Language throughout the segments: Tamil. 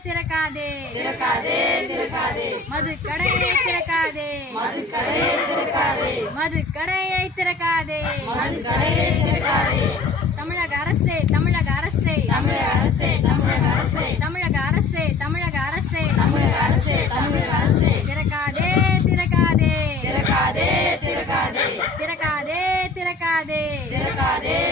திறக்காதே. திறக்காதே திறக்காதே. மது கடையை திறக்காதே. மது கடையை திறக்காதே. மது கடையை திறக்காதே. மது கடையை திறக்காதே. தமிழக அரசே தமிழக அரசே. தமிழக அரசே தமிழக அரசே. தமிழக அரசே தமிழக அரசே. தமிழக அரசே தமிழக அரசே. திறக்காதே திறக்காதே. திறக்காதே திறக்காதே. திறக்காதே திறக்காதே. திறக்காதே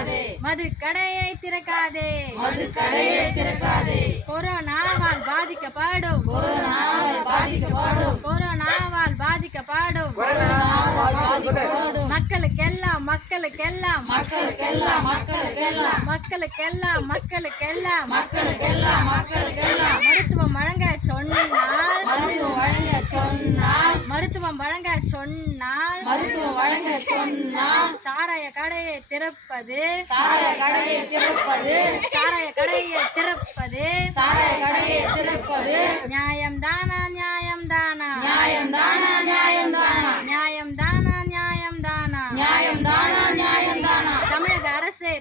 திறக்காதே. மது கடையை திறக்காதே. மது கடையை திறக்காதே. கொரோனாவால் பாதிக்கப்படும். கொரோனாவால் பாதிக்கப்படும். கொரோனாவால் பாதிக்கப்படும். கொரோனாவால் பாதிக்கப்படும். மக்களுக்கெல்லாம் மக்களுக்கெல்லாம். மக்களுக்கெல்லாம் மக்களுக்கெல்லாம். மக்களுக்கெல்லாம் மக்களுக்கெல்லாம். மக்களுக்கெல்லாம் மக்களுக்கெல்லாம். மருத்துவம் வழங்க சொன்னால். மருத்துவம் வழங்க சொன்னால். மருத்துவம் வழங்க சொன்னால். மருத்துவம் வழங்க சொன்னால் சாராய கடையை திறப்பது. சாராய கடையை திறப்பது. சாராய கடையை திறப்பது. சாராய கடையை திறப்பது. நியாயம்? தானா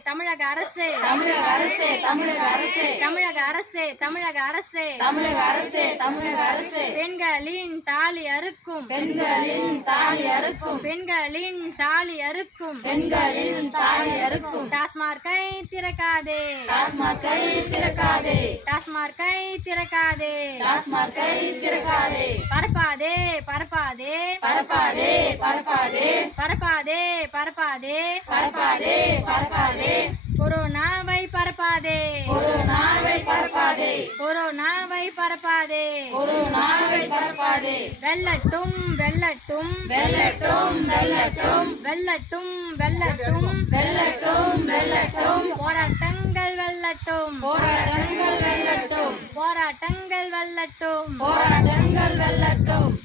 தமிழக அரசே. தமிழக அரசே தமிழக அரசே. தமிழக அரசே தமிழக அரசே. தமிழக அரசே தமிழக அரசே. பெண்களின் தாலி அறுக்கும். பெண்களின் தாலி அறுக்கும். பெண்களின் தாலி அறுக்கும். பெண்களின் தாலி அறுக்கும். டாஸ்மார்க்கை திறக்காதே. டாஸ்மார்க்கை திறக்காதே. டாஸ்மார்க்கை திறக்காதே. டாஸ்மார்க்கை திறக்காதே. பரப்பாதே. பரப்பாதே. பரப்பாதே பரப்பாதே. பரப்பாதே பரப்பாதே. பரப்பாதே பரப்பாதே. கொரோனாவை பரப்பாதே. கொரோனாவை பரப்பாதே. கொரோனாவை பரப்பாதே. கொரோனாவை பரப்பாதே. வெல்லட்டும் வெல்லட்டும் வெல்லட்டும் வெல்லட்டும் வெல்லட்டும் வெல்லட்டும் வெல்லட்டும் வெல்லட்டும் போராட்டங்கள் வெல்லட்டும் போராட்டங்கள் வெல்லட்டும் போராட்டங்கள் வெல்லட்டும் போராட்டங்கள் வெல்லட்டும்